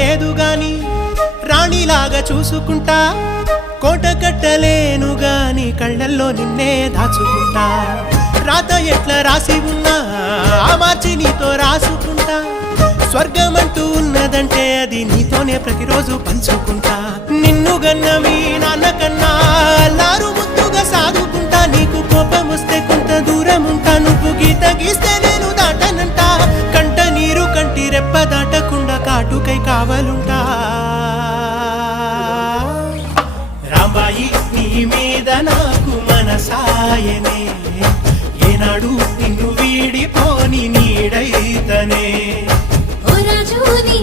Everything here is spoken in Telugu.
లేదు గాని రాణిలాగా చూసుకుంటా, కోట కట్టలేను గాని కళ్ళల్లో నిన్నే దాచుకుంటా. రాత ఎట్లా రాసి ఉన్నా మార్చి నీతో రాసుకుంటా, స్వర్గమంటూ ఉన్నదంటే అది నీతోనే ప్రతిరోజు పంచుకుంటా. నిన్ను గన్న మీ నాన్న కన్నా లారు ముద్దుగా సాదుకుంటా, నీకు కోపం వస్తే కొంత దూరం ఉంటా, నువ్వు గీత గీస్తే నేను దాటనంట, కంట నీరు కంటి రెప్ప దాటకుండా కాటుకై కావలుంటా. రాంబాయి నీ మీద నాకు మనసాయనే, ఏనాడు నిన్ను వీడిపోని నీడైతనే. ఓ రాజు నీ